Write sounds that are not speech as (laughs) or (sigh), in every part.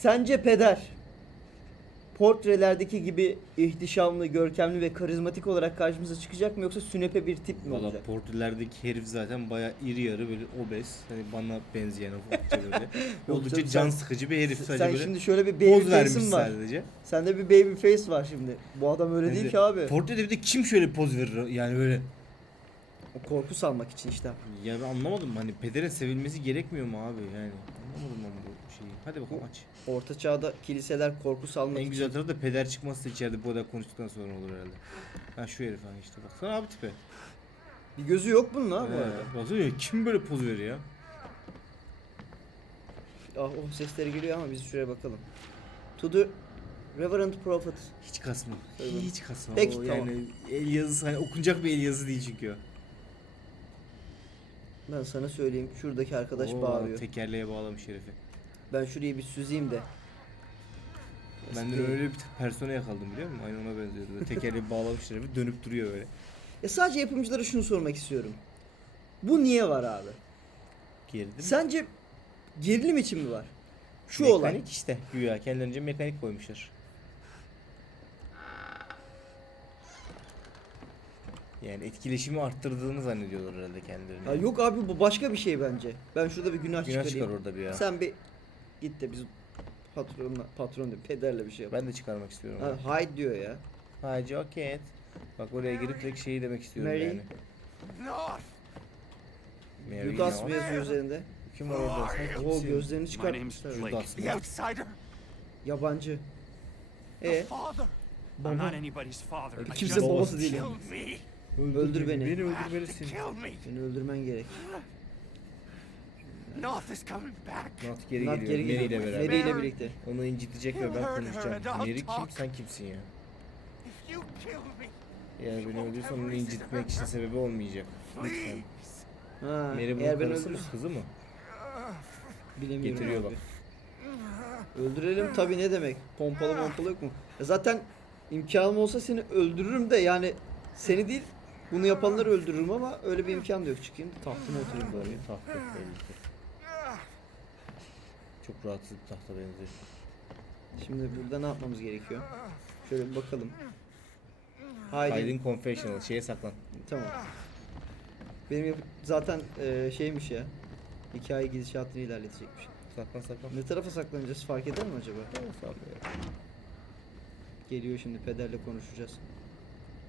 Sence peder portrelerdeki gibi ihtişamlı, görkemli ve karizmatik olarak karşımıza çıkacak mı yoksa sünepe bir tip mi Valla olacak? portrelerdeki herif zaten baya iri yarı böyle obez. Hani bana benzeyen ufakça böyle. (laughs) Yok Oldukça canım, can sen- sıkıcı bir herif sadece Sen böyle. şimdi şöyle bir baby poz vermiş face'in var. sadece. Sende bir baby face var şimdi. Bu adam öyle değil ki abi. Portrede bir de kim şöyle poz verir yani böyle. O korku salmak için işte. Ya ben anlamadım hani pederin sevilmesi gerekmiyor mu abi yani. Anlamadım ben bu şeyi. Hadi bakalım aç. Orta çağda kiliseler korku salmak En için. güzel tarafı da peder çıkmazsa içeride bu kadar konuştuktan sonra olur herhalde. Ha şu herif ha işte baksana abi tipe. Bir gözü yok bunun ha bu He, arada. baksana ya kim böyle poz veriyor ya? Ah oh sesleri geliyor ama biz şuraya bakalım. To the Reverend Prophet. Hiç kasma. Tabii. Hiç kasma. Peki, o yani el yazısı hani okunacak bir el yazısı değil çünkü o. Ben sana söyleyeyim şuradaki arkadaş Oo, bağırıyor. Tekerleğe bağlamış herifi. Ben şurayı bir süzeyim de. Ben de öyle bir persona yakaladım biliyor musun? Aynı ona benziyordu. Böyle tekerleği (laughs) bağlamış herifi dönüp duruyor böyle. Ya sadece yapımcılara şunu sormak istiyorum. Bu niye var abi? Girdim. Sence gerilim için mi var? Şu mekanik olay. işte güya kendilerince mekanik koymuşlar. Yani etkileşimi arttırdığını zannediyorlar herhalde kendilerini. Ya yok abi bu başka bir şey bence. Ben şurada bir günah, Günah çıkarayım. çıkar orada bir ya. Sen bir git de biz patronla patron değil pederle bir şey yapalım. Ben de çıkarmak istiyorum. Ha, hide diyor ya. Ha Joket. Bak oraya girip direkt şeyi demek istiyorum Mary. yani. North. Mary Judas mı o? yazıyor üzerinde? Kim var orada? Sen Oo kimsin? gözlerini çıkartmışlar. Judas the mı? outsider. Yabancı. E father. I'm Baba. not anybody's father. I Kimse just babası değil. killed me. Öldür beni. Beni öldürmelisin. me. Seni öldürmen gerek. North is coming back. Nat geri Nat geliyor. geri Mary ile beraber. Mary ile birlikte. Onu incitecek ve ben konuşacağım. Mary kim sen kimsin ya? If you kill me, Eğer beni öldürürsen onu incitmek için sebebi olmayacak. Lütfen. Ha, Mary bunun eğer ben karısı mı öldürürsem kızı mı? bilemiyorum Getiriyor abi. bak. Öldürelim tabi ne demek? Pompalı pompalı yok mu? Ya zaten imkanım olsa seni öldürürüm de yani seni değil bunu yapanları öldürürüm ama öyle bir imkan da yok. Çıkayım da tahtıma oturayım böyle. Tahta belli ki. Çok rahatsız bir tahta benziyor. Şimdi burada ne yapmamız gerekiyor? Şöyle bir bakalım. Haydi. Hiding Confessional şeye saklan. Tamam. Benim yap- zaten e, şeymiş ya. Hikaye gidişatını ilerletecekmiş. Saklan saklan. Ne tarafa saklanacağız fark eder mi acaba? Saklan. Geliyor şimdi pederle konuşacağız.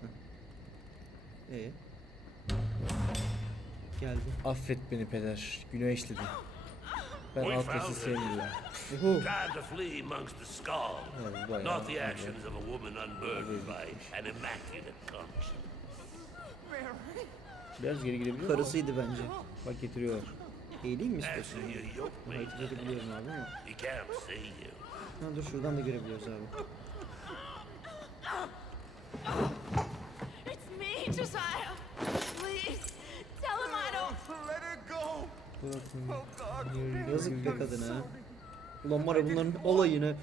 Heh. Ee? Geldi. Affet beni peder. Günah işledim. Ben it. sevmiyorum. Oho. Tried to flee amongst the bayağı not the actions of a woman unburdened by an immaculate conscience. Biraz geri gidebiliyor? Karısıydı bence. Bak getiriyorlar. Eğileyim mi istiyorsun? yoke Hareket mate. edebiliyorum abi ama. He can't see you. Ha dur şuradan da görebiliyoruz abi. It's me, Josiah. God. Yazık be kadına ha. Ulan var ya bunların olayını.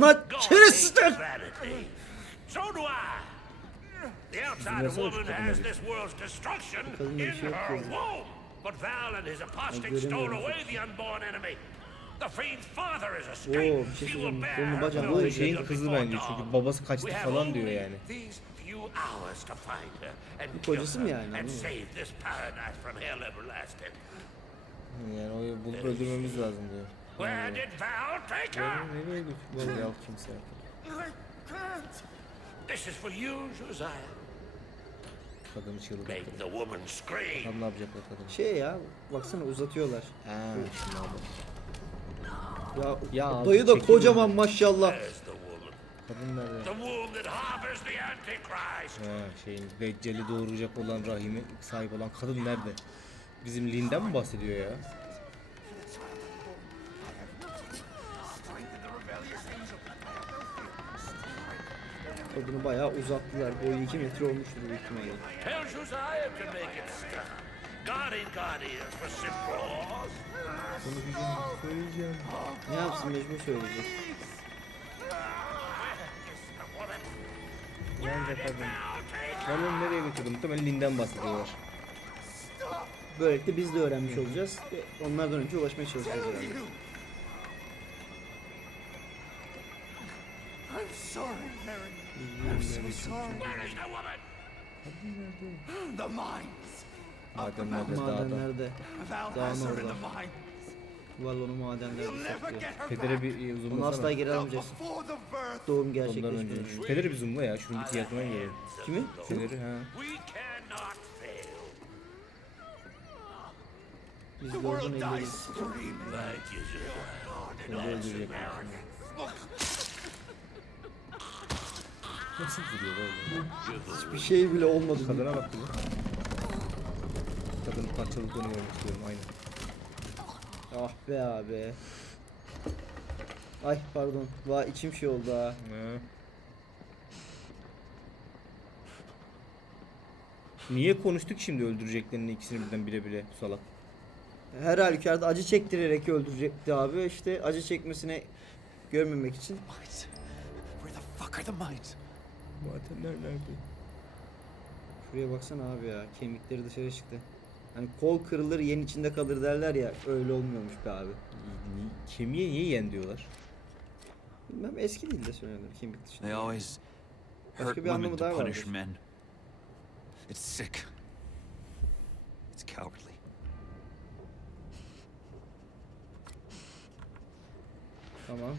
Lan şerefsizler! The outsider Nasıl woman has this world's destruction Kadın bir in şey her womb. But Val and his apostate stole away the unborn enemy. The fiend's father is Oo escaped. bir şey söyleyeyim. Bu şeyin kızı bence çünkü babası kaçtı falan diyor yani. Bu kocası mı yani, Yani o bulup öldürmemiz lazım diyor. Where did Val take her? Nereye götürüyor? Al kimse artık. I can't. This is for you, Josiah. Kadını çığlık Make the woman scream. Kadın ne yapacak o kadın? Şey ya baksana uzatıyorlar. Ha, şimdi oldu. Ya, Ya dayı da kocaman maşallah. Kadın nerede? The womb that harbors the Antichrist. Ha, şeyin Deccal'i doğuracak olan rahimi sahip olan kadın nerede? Bizim Lin'den mi bahsediyor ya? Kadını bayağı uzattılar. Boyu 2 metre olmuştur büyük ihtimalle. For simple Ne yapsın mecbur söyleyecek. Nerede kadın? Ben onu nereye götürdüm? Muhtemelen Lin'den bahsediyorlar. Böylelikle biz de öğrenmiş olacağız. ve Onlardan önce ulaşmaya çalışacağız herhalde. I'm sorry, Mary. I'm so sorry. Where is the woman? The mines. Madenlerde dağda. Madenlerde. Val Dağın has her in the madenlerde never saklıyor. get her Pedere back. bir e, Onu zoomlasana. asla geri Not alamayacaksın. before the birth. Doğum Ondan önce. Pederi bir zoomla ya. Şunu bir yakından gelelim. Kimi? Pederi ha. We cannot fail. Biz The de oradan world dies elleyiz. screaming. Thank you, sir. Onu öldürecek. Nasıl vuruyor oğlum? Hiçbir şey bile olmadı. Kadına bak kızım. Kadının parçalıklarını görmek istiyorum aynen. Ah be abi. Ay pardon. Va içim şey oldu ha. Ha. Niye konuştuk şimdi öldüreceklerini ikisini birden bire bire bu salak? Her halükarda acı çektirerek öldürecekti abi. İşte acı çekmesine görmemek için. Mines. Where the fuck are the mines? Madenler nerede? Şuraya baksana abi ya. Kemikleri dışarı çıktı. Hani kol kırılır yen içinde kalır derler ya. Öyle olmuyormuş be abi. Kemiğe niye yen diyorlar? Bilmem eski dilde söylenir kemik dışında. They always Başka hurt bir women anlamı to daha punish vardır. men. It's sick. It's cowardly. Tamam.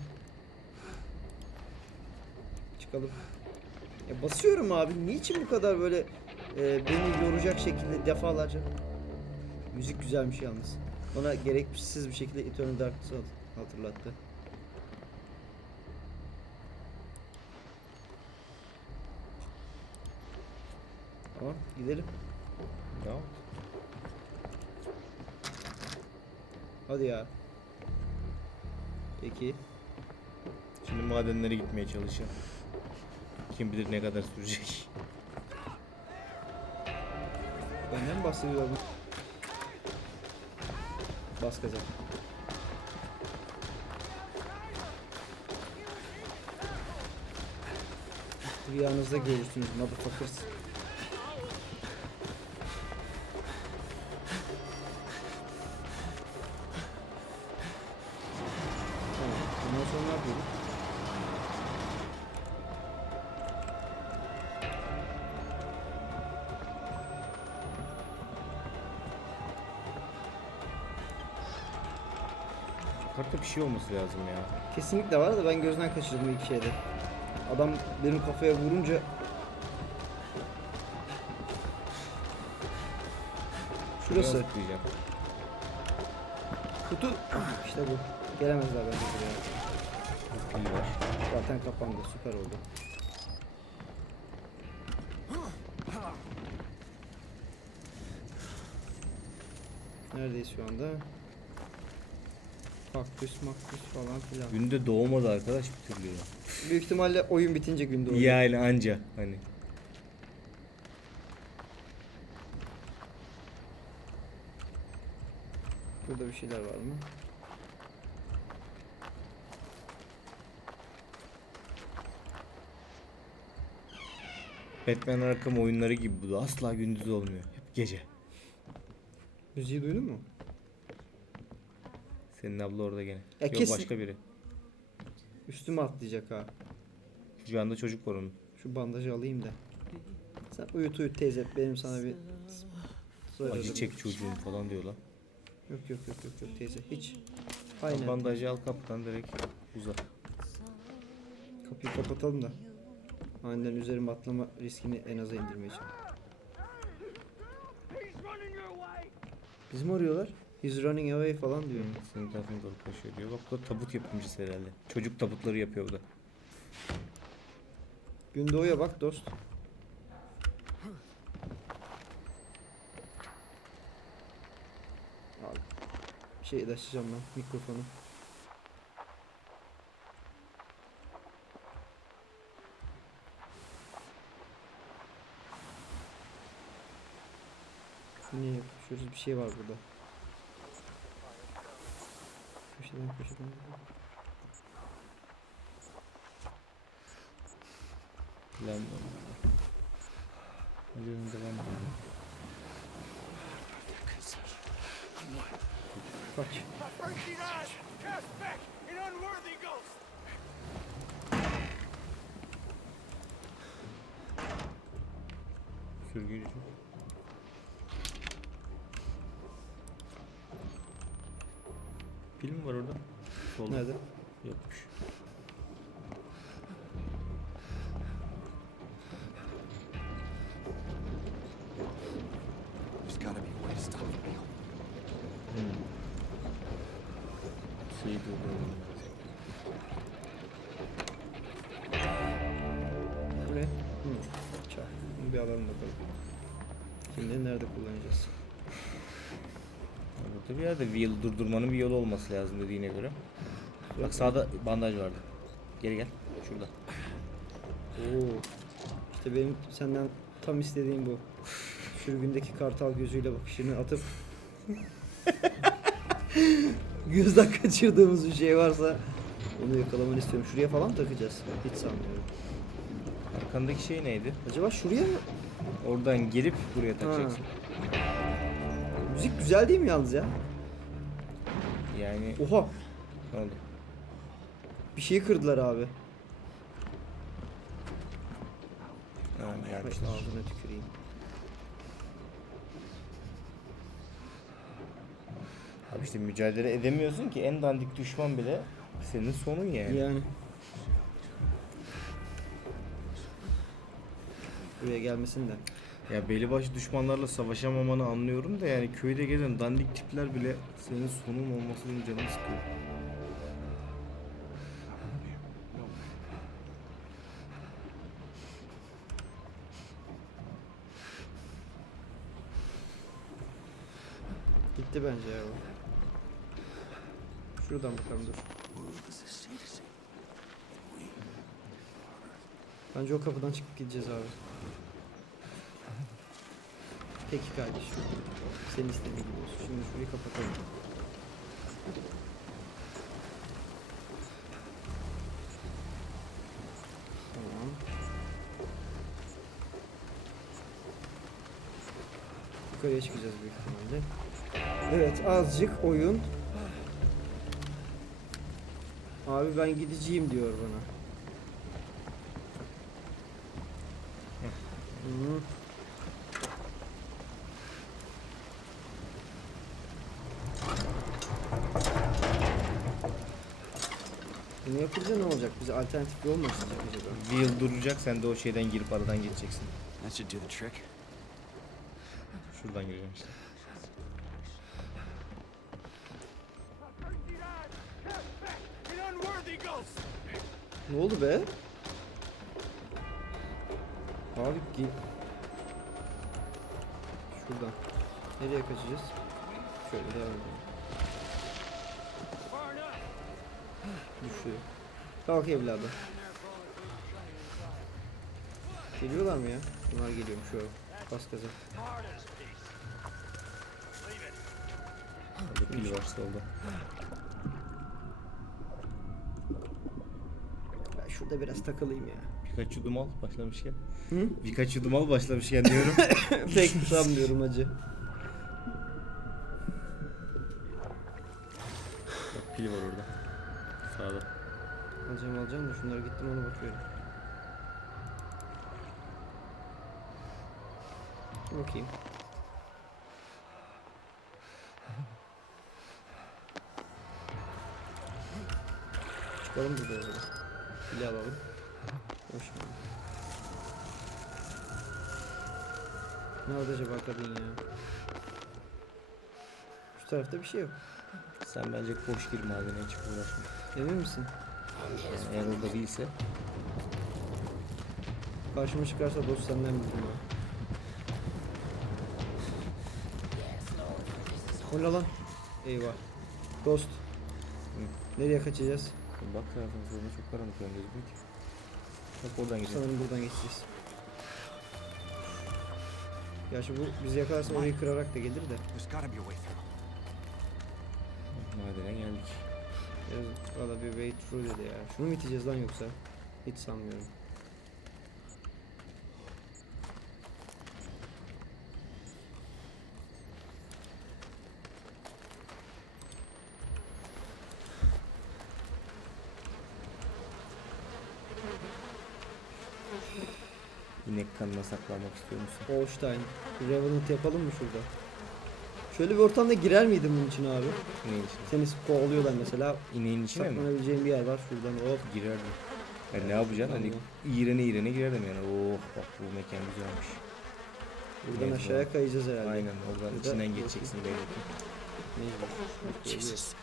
Çıkalım. Ya basıyorum abi. Niçin bu kadar böyle e, beni yoracak şekilde defalarca? Müzik güzelmiş yalnız. Bana gereksiz bir şekilde Eternal Darkness'ı hat- hatırlattı. Tamam gidelim. Ya. Hadi ya. Peki. Şimdi madenlere gitmeye çalışacağım. Kim bilir ne kadar sürecek. Benden mi bahsediyor bu? Bas gaza. Rüyanızda görürsünüz motherfuckers. Kartta bir şey olması lazım ya. Kesinlikle var da ben gözden kaçırdım ilk şeyde. Adam benim kafaya vurunca Şurası. Biraz. Kutu. (clears throat) İşte bu. Gelemezler bence buraya. Pil var. Zaten kapandı. Süper oldu. Neredeyiz şu anda? Kaktüs maktüs falan filan. Günde doğmadı arkadaş bir türlü ya. Büyük ihtimalle oyun bitince günde oluyor. Yani anca hani. Burada bir şeyler var mı? Batman Arkham oyunları gibi bu da asla gündüz olmuyor. Hep gece. Müziği duydun mu? Senin abla orada gene. Ya Yok kesin- başka biri. Üstüme atlayacak ha. Şu anda çocuk var onun. Şu bandajı alayım da. Sen uyut uyut teyze. Benim sana bir... Acı çek çocuğum falan diyor lan. Yok yok yok yok yok teyze hiç. Aynen. Bandajı al kaptan direkt uza. Kapıyı kapatalım da. Aniden üzerime atlama riskini en aza indirmeye çalışalım. Bizi mi arıyorlar? He's running away falan diyor. Senin tarafına doğru koşuyor diyor. Bak bu da tabut yapımcısı herhalde. Çocuk tabutları yapıyor bu da. Gündoğu'ya bak dost. Al. Bir şey de açacağım ben mikrofonu. Ne yapıyoruz? Bir şey var burada. Köşeden köşeden. Lan. Yürüyün devam edelim. Kaç. Sürgüncü. Pil mi var orada? Solda. Nerede? Yokmuş. Burada bir durdurmanın bir yolu olması lazım dediğine göre. Bak sağda bandaj vardı. Geri gel. Şurada. Oo. İşte benim senden tam istediğim bu. Sürgündeki kartal gözüyle bakışını atıp (laughs) gözden kaçırdığımız bir şey varsa onu yakalamanı istiyorum. Şuraya falan takacağız? Hiç sanmıyorum. Arkandaki şey neydi? Acaba şuraya mı? Oradan girip buraya takacaksın. Müzik güzel değil mi yalnız ya? Yani Oha! ne oldu? Bir şeyi kırdılar abi. Ay, yarmışlar. ağzına tüküreyim. Abi işte mücadele edemiyorsun ki en dandik düşman bile senin sonun yani. Yani. Buraya gelmesin de. Ya belli başlı düşmanlarla savaşamamanı anlıyorum da yani köyde gezen dandik tipler bile senin sonun olması benim canımı sıkıyor. Gitti bence ya o. Şuradan bakalım dur. Bence o kapıdan çıkıp gideceğiz abi. Peki kardeşim. Senin istediğin gibi olsun. Şimdi şurayı kapatalım. Tamam. Yukarıya çıkacağız büyük ihtimalle. Evet azıcık oyun. Abi ben gideceğim diyor bana. Hı. Bunu yapınca ne olacak? Bize alternatif yol mu açacak acaba? Wheel duracak sen de o şeyden girip aradan geçeceksin. That should do the trick. Şuradan gireceğim işte. Ne oldu be? Abi ki Şuradan. Nereye kaçacağız? Şöyle devam edelim. Düşüyor. Kalk evladım. Geliyorlar mı ya? Bunlar geliyormuş şu. Bas gaza. Orada pil var solda. Ben şurada biraz takılayım ya. Birkaç yudum al başlamışken. Hı? Birkaç yudum al başlamışken diyorum. (laughs) Pek sanmıyorum acı. Alacağım da şunlara gittim ona bakıyorum. Bakayım. Çıkalım burada o zaman. Pili alalım. Hoş geldin. Nerede acaba kadın ya? Şu tarafta bir şey yok. Sen bence koş gir madene hiç uğraşma. Emin misin? Yani eğer orada değilse Karşıma çıkarsa dost senden bildim ya. O ne lan? Eyvah. Dost. Nereye kaçacağız? bak tarafın solunda çok karanlık yani gözükmüyor ki. Bak oradan gidelim. Sanırım buradan geçeceğiz. Gerçi bu bizi yakalarsa orayı kırarak da gelir de. Valla bir way through dedi ya. Şunu mu iteceğiz lan yoksa? Hiç sanmıyorum. İnek kanına saklanmak istiyor musun? Holstein. Revenant yapalım mı şurada? Şöyle bir ortamda girer miydin bunun için abi? İneğin içine. Seni kovalıyorlar mesela. İneğin içine mi? Saklanabileceğin bir yer var şuradan hop. Girerdim. Yani ne yapacaksın? Hani iğrene iğrene girerdim yani. Oh bak bu mekan güzelmiş. Buradan Mecbur. aşağıya kayacağız herhalde. Aynen oradan Burada- içinden geçeceksin. Mecbur. Jesus.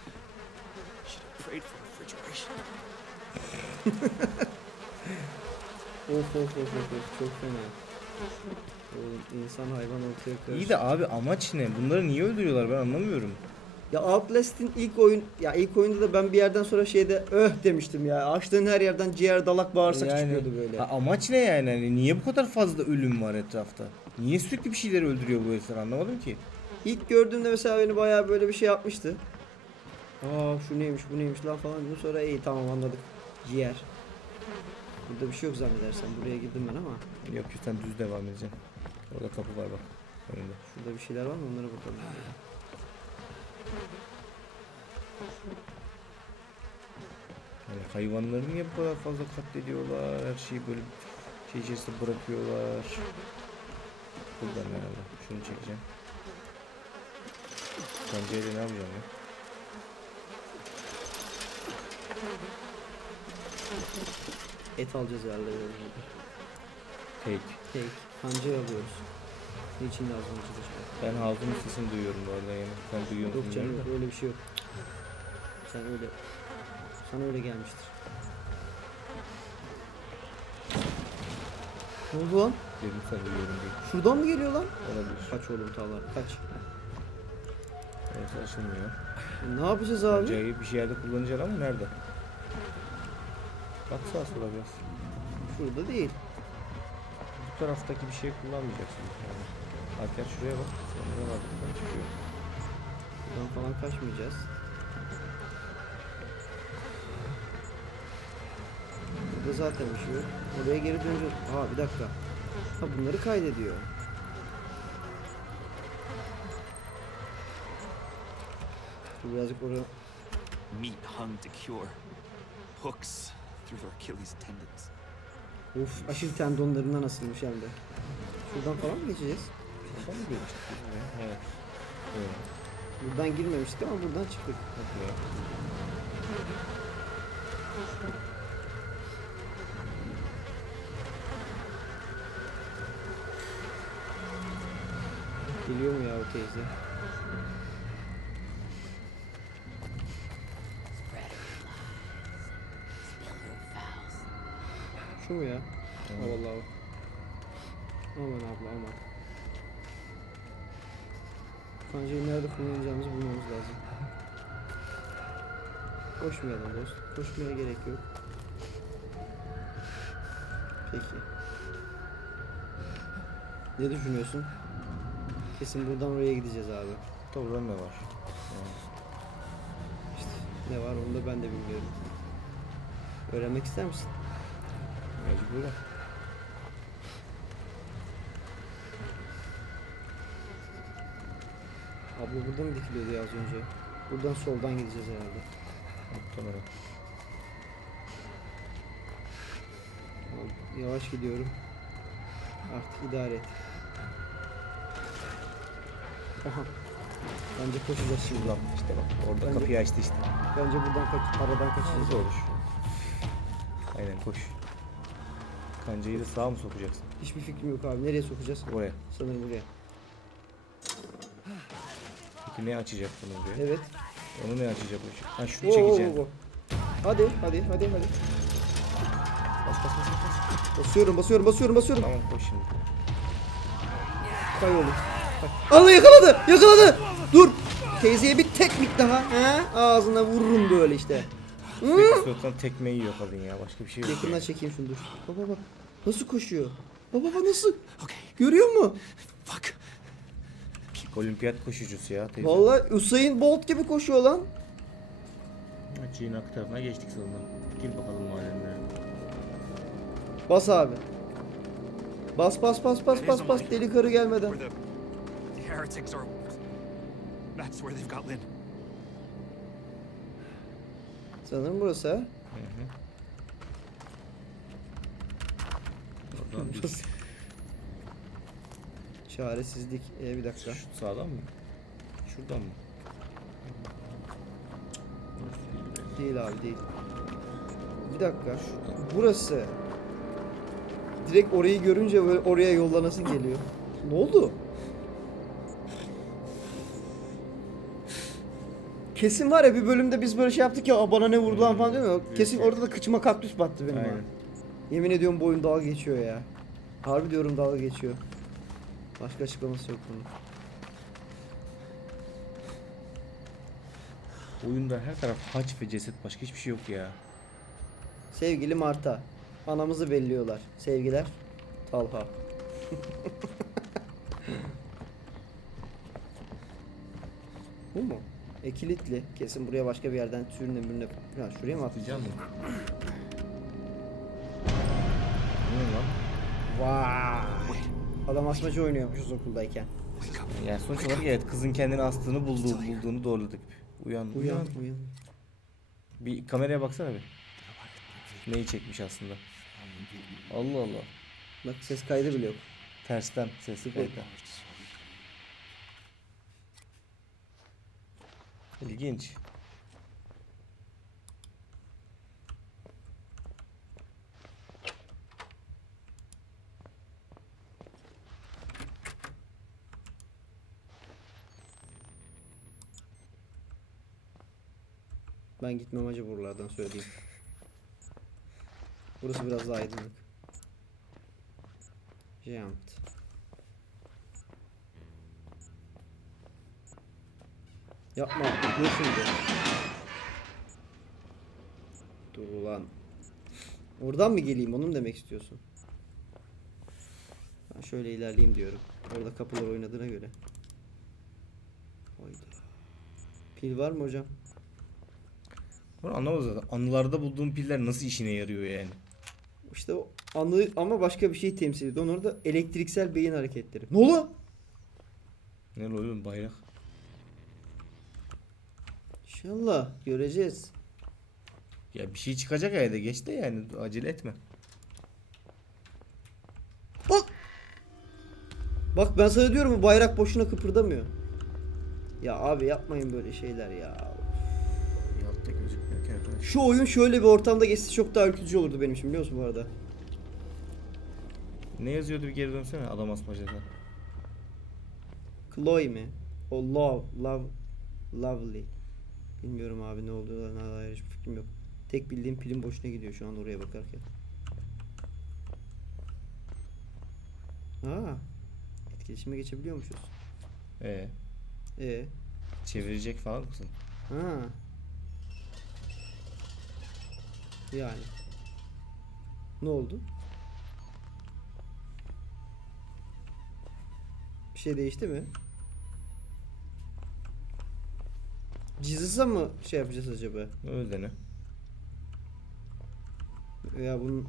(laughs) Of of of of çok fena. Oğlum insan hayvan ortaya karıştı. İyi de abi amaç ne? Bunları niye öldürüyorlar ben anlamıyorum. Ya Outlast'in ilk oyun ya ilk oyunda da ben bir yerden sonra şeyde öh demiştim ya. Açtığın her yerden ciğer dalak bağırsak Yani- çıkıyordu böyle. Ha, amaç ne yani? Hani niye bu kadar fazla ölüm var etrafta? Niye sürekli bir şeyleri öldürüyor bu herifler anlamadım ki. İlk gördüğümde mesela beni bayağı böyle bir şey yapmıştı. Aa şu neymiş bu neymiş lan falan dedim sonra iyi tamam anladık. Ciğer. Burada bir şey yok zannedersen. Buraya girdim ben ama. Yok sen düz devam edeceksin. Orada kapı var bak. Önünde. Şurada bir şeyler var mı onlara bakalım. Yani hayvanları niye bu kadar fazla katlediyorlar? Her şeyi böyle şey içerisinde bırakıyorlar. Buradan herhalde. Şunu çekeceğim. Pencereyle ne yapacağım ya? Et alacağız herhalde. böyle. Tek. Kancayı alıyoruz. Niçin lazım acaba? Ben Hazım'ın sesini duyuyorum bu arada yani. Sen duyuyor musun Yok canım yok öyle bir şey yok. Sen öyle sana öyle gelmiştir. Ne oldu lan? Dedim sen duyuyorum diye. Şuradan mı geliyor lan? Olabilir. Kaç oğlum tavlar kaç. Evet açılmıyor. Ne yapacağız abi? Pencere bir şey yerde kullanacaksın ama nerede? Bak sağa sola biraz. Şurada değil. Bu taraftaki bir şey kullanmayacaksın. Yani. Alper şuraya bak. Var buradan çıkıyor. Buradan falan kaçmayacağız. Burada zaten bir şey yok. Oraya geri döneceğiz. Aa bir dakika. Ha bunları kaydediyor. Dur birazcık oraya Meat hung to cure. Hooks through Achilles tendons. Of aşil tendonlarından asılmış hem de. Şuradan falan mı geçeceğiz? Son mu geçtik? Evet. Evet. Buradan girmemiştik ama buradan çıktık. Geliyor mu ya o teyze? Şu mu ya? Ha vallahi. Aman abla aman. Kancayı nerede kullanacağımızı bulmamız lazım. Koşmayalım dost. Koşmaya gerek yok. Peki. Ne düşünüyorsun? Kesin buradan oraya gideceğiz abi. Burada ne var? İşte ne var onu da ben de bilmiyorum. Öğrenmek ister misin? Mecburen. Abla burada mı dikiliyordu ya az önce? Buradan soldan gideceğiz herhalde. Muhtemelen. Tamam, Yavaş gidiyorum. Artık idare et. Aha. Bence koşacağız şimdi. Ulan işte bak orada Bence- kapıyı açtı işte. Bence buradan kaç, aradan kaçacağız. Hızlı olur. Aynen koş. Kancayı da sağa mı sokacaksın? Hiçbir fikrim yok abi. Nereye sokacağız? Oraya. Sanırım buraya. Peki ne açacak bunu buraya? Evet. Onu ne açacak o şey? Ha şunu Oo, çekeceksin. oo, oo. Hadi, hadi, hadi, hadi. Bas bas bas bas. Basıyorum, basıyorum, basıyorum, basıyorum. Tamam koş şimdi. Kay oğlum. Kay. Allah yakaladı, yakaladı. Dur. Teyzeye bir teknik daha. He? Ağzına vururum böyle işte. Sürekli suratından tekme yiyor kadın ya. Başka bir şey yok. Yakından yani. çekeyim şunu dur. Baba bak. Nasıl koşuyor? Baba baba nasıl? Okay, Görüyor musun? fuck. Olimpiyat koşucusu ya teyze. Vallahi Usain Bolt gibi koşuyor lan. Çiğin arka tarafına geçtik sonunda. Gel bakalım mahallemlere. Bas abi. Bas bas bas bas bas bas deli karı gelmeden. That's where they've got Lynn. Sanırım burası ha. Oradan (laughs) düz. Çaresizlik. E bir dakika. Şu sağdan mı? Şuradan mı? Değil abi değil. Bir dakika. Burası. Direkt orayı görünce böyle oraya yollanasın geliyor. Ne oldu? Kesin var ya bir bölümde biz böyle şey yaptık ya "Aa, bana ne vurdu lan falan diyor ya. Kesin orada da kıçıma kaktüs battı benim ha. Aynen. Yemin ediyorum boyun dalga geçiyor ya. Harbi diyorum dalga geçiyor. Başka açıklaması yok bunun. Oyunda her taraf haç ve ceset başka hiçbir şey yok ya. Sevgili Marta. Anamızı belliyorlar. Sevgiler. Talha. (laughs) Bu mu? E kilitli. Kesin buraya başka bir yerden sürüne mürüne. Ya şuraya mı atlayacağım? Atlayacak mı? Bu ne lan? Vay. Adam asmacı oynuyormuşuz okuldayken. Yani sonuç olarak evet kızın kendini astığını buldu, bulduğunu doğruladık. Uyan, uyan. Uyan uyan. Bir kameraya baksana bir. Neyi çekmiş aslında? Allah Allah. Bak ses kaydı bile yok. Tersten sesi kaydı. İlginç. Ben gitmem acı buralardan söyleyeyim. Burası biraz daha aydınlık. Jumped. Yapma. Ne şimdi? Dur ulan. Oradan mı geleyim? Onu mu demek istiyorsun? Ben şöyle ilerleyeyim diyorum. Orada kapılar oynadığına göre. Hayda. Pil var mı hocam? Bunu anlamadım zaten. Anılarda bulduğum piller nasıl işine yarıyor yani? İşte o anı ama başka bir şey temsil ediyor. Onlar da elektriksel beyin hareketleri. Ne oluyor? Ne oluyor oğlum bayrak? İnşallah göreceğiz. Ya bir şey çıkacak ayda geç de yani acele etme. Bak! Bak ben sana diyorum bu bayrak boşuna kıpırdamıyor. Ya abi yapmayın böyle şeyler ya. Altta gözükmüyor ki arkadaş. Şu oyun şöyle bir ortamda geçse çok daha ürkütücü olurdu benim için biliyor musun bu arada? Ne yazıyordu bir geri dönsene adam asmacada. Chloe mi? O love, love, lovely. Bilmiyorum abi ne olduğuna dair hiçbir fikrim yok. Tek bildiğim pilin boşuna gidiyor şu an oraya bakarken. Aa, etkileşime geçebiliyormuşuz. Ee, E, çevirecek falan mısın? ha. Yani. Ne oldu? Bir şey değişti mi? Jesus'a mı şey yapacağız acaba? Öyle dene. Ya bunun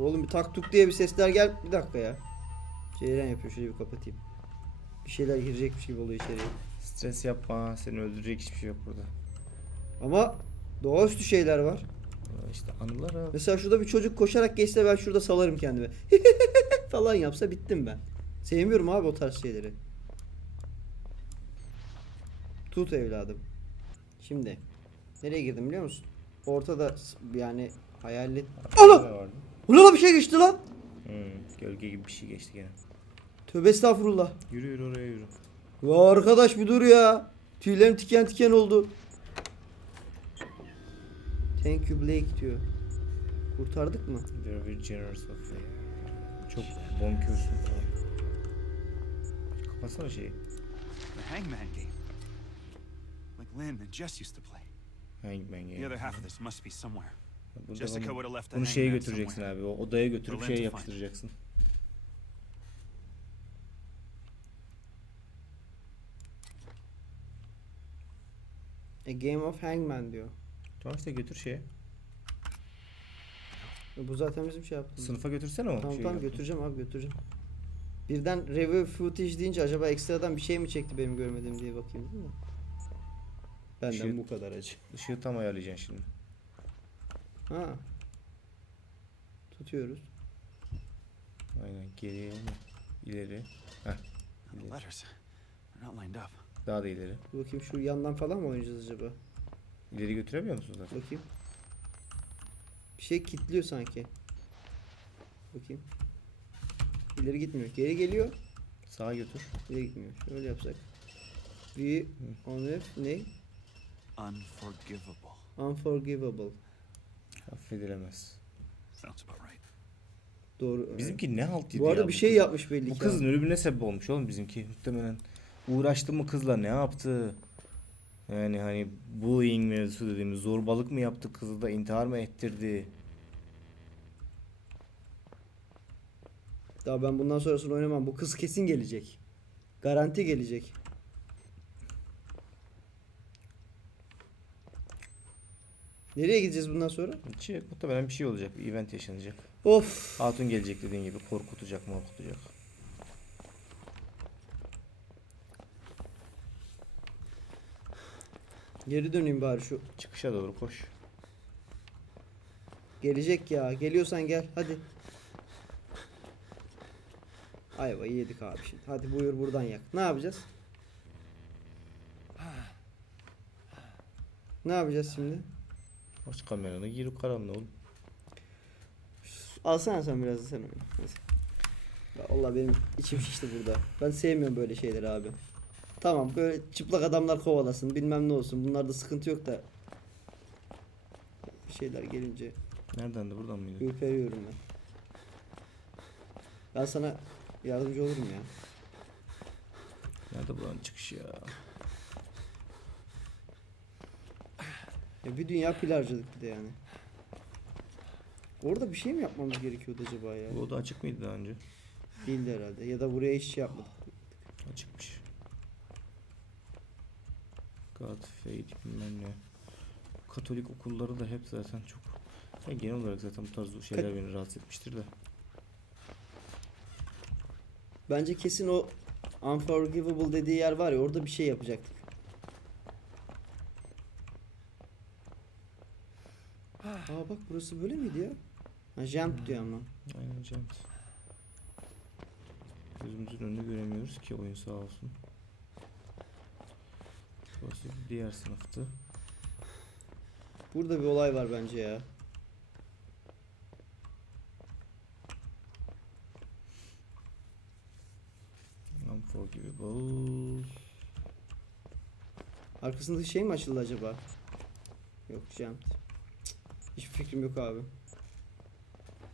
Oğlum bir tak tuk diye bir sesler gel. Bir dakika ya. Ceyran yapıyor şöyle bir kapatayım. Bir şeyler girecekmiş gibi oluyor içeriye. Stres yapma. Seni öldürecek hiçbir şey yok burada. Ama doğaüstü şeyler var. İşte anılar abi. Mesela şurada bir çocuk koşarak geçse ben şurada salarım kendimi. (laughs) falan yapsa bittim ben. Sevmiyorum abi o tarz şeyleri. Tut evladım. Şimdi nereye girdim biliyor musun? Ortada yani hayalet. Arkada Allah! vardı. Ulan bir şey geçti lan. Hmm, gölge gibi bir şey geçti gene. Tövbe estağfurullah. Yürü yürü oraya yürü. Ya arkadaş bir dur ya. Tüylerim tiken tiken oldu. Thank you Blake diyor. Kurtardık mı? You're very generous of you. Çok bonkörsün. Kapatsana şeyi. The Hangman game. Like Lynn and Jess used to play. Hangman The other half of this must be somewhere. Burada Jessica bunu- would have left Bunu şeye götüreceksin somewhere. abi. O odaya götürüp find. yapıştıracaksın. A Game of Hangman diyor. Tamam işte götür şeye. E, Bu zaten bizim şey yaptığımız. Sınıfa götürsene o Tamam şeyi. tamam götüreceğim abi götüreceğim. Birden review footage deyince acaba ekstradan bir şey mi çekti benim görmediğim diye bakayım değil mi? Benden Şey- bu kadar acı. Işığı tam ayarlayacaksın şimdi. Ha. Tutuyoruz. Aynen geriye mi? İleri. And the letters, they're not lined up. Daha da ileri. Dur bakayım şu yandan falan mı oynayacağız acaba? İleri götüremiyor musun zaten? Bakayım. Bir şey kilitliyor sanki. Bakayım. İleri gitmiyor. Geri geliyor. Sağa götür. İleri gitmiyor. Şöyle yapsak. Bir on ne? Unforgivable. Unforgivable. Affedilemez. Sounds about right. Doğru. Bizimki ne halt yedi Bu arada ya bir bu şey kız? yapmış belli Bu ki. kızın ölümüne sebep olmuş oğlum bizimki muhtemelen. Uğraştı mı kızla ne yaptı? Yani hani bullying mevzusu dediğimiz zorbalık mı yaptı kızı da intihar mı ettirdi? Daha ben bundan sonrasını oynamam. Bu kız kesin gelecek. Garanti gelecek. Nereye gideceğiz bundan sonra? Çık muhtemelen bir şey olacak. Bir event yaşanacak. Of. Hatun gelecek dediğin gibi korkutacak korkutacak. Geri döneyim bari şu. Çıkışa doğru koş. Gelecek ya. Geliyorsan gel. Hadi. Ayvayı yedik abi şimdi. Hadi buyur buradan yak. Ne yapacağız? Ne yapacağız şimdi? Aç kameranı gir karanlığa oğlum. Alsana sen biraz da sen. Neyse. Ya Allah benim içim şişti burada. Ben sevmiyorum böyle şeyleri abi. Tamam böyle çıplak adamlar kovalasın bilmem ne olsun. Bunlarda sıkıntı yok da. Bir şeyler gelince Nereden de buradan mıydı? ürperiyorum ben. Ben sana yardımcı olurum ya. Nerede buranın çıkışı ya? Ya bir dünya pil harcadık bir de yani. Orada bir şey mi yapmamız gerekiyordu acaba ya? Bu oda açık mıydı daha önce? Değildi herhalde. Ya da buraya hiç şey yapmadık. Açıkmış. God, Fate bilmem ne. Katolik okulları da hep zaten çok... Ya genel olarak zaten bu tarz şeyler beni rahatsız etmiştir de. Bence kesin o unforgivable dediği yer var ya orada bir şey yapacaktık. Aa bak burası böyle miydi ya? Ha jump diyor ama. Aynen Cent. Gözümüzün önünü göremiyoruz ki oyun sağ olsun. Burası diğer sınıftı. Burada bir olay var bence ya. Unforgivable. Arkasındaki şey mi açıldı acaba? Yok jump. Hiçbir fikrim yok abi.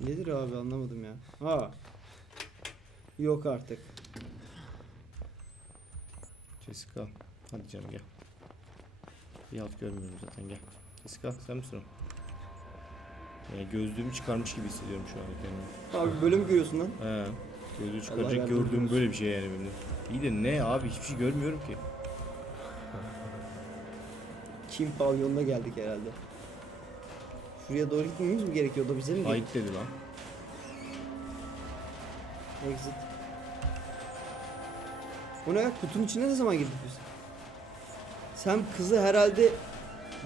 Nedir abi anlamadım ya. Ha. Yok artık. Jessica. Hadi canım gel. Bir alt görmüyorum zaten gel. Jessica sen misin o? Yani gözlüğümü çıkarmış gibi hissediyorum şu an kendimi. Abi böyle mi görüyorsun lan? He. Gözlüğü Allah çıkaracak gördüğüm olsun. böyle bir şey yani benim. İyi de ne abi hiçbir şey görmüyorum ki. Çin pavyonuna geldik herhalde. Şuraya doğru gitmemiz mi gerekiyor? O da bize mi Ait dedi lan. Exit. Bu ne? Kutunun içine ne zaman girdik biz? Sen kızı herhalde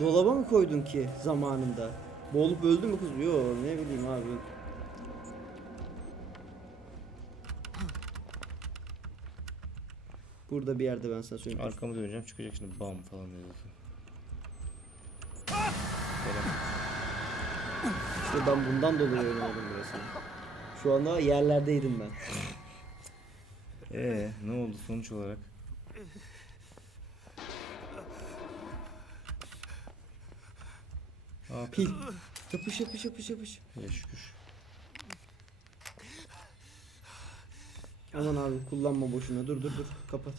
dolaba mı koydun ki zamanında? Boğulup öldü mü kız? Yo ne bileyim abi. Burada bir yerde ben sana söyleyeyim. Arkamı döneceğim çıkacak şimdi bam falan diyor zaten. İşte ben bundan dolayı oynamadım burasını. Şu anda yerlerdeydim ben. Ee ne oldu sonuç olarak? Aa, Pil. Yapış yapış yapış yapış. Ya şükür. Aman abi kullanma boşuna. Dur dur dur. Kapat.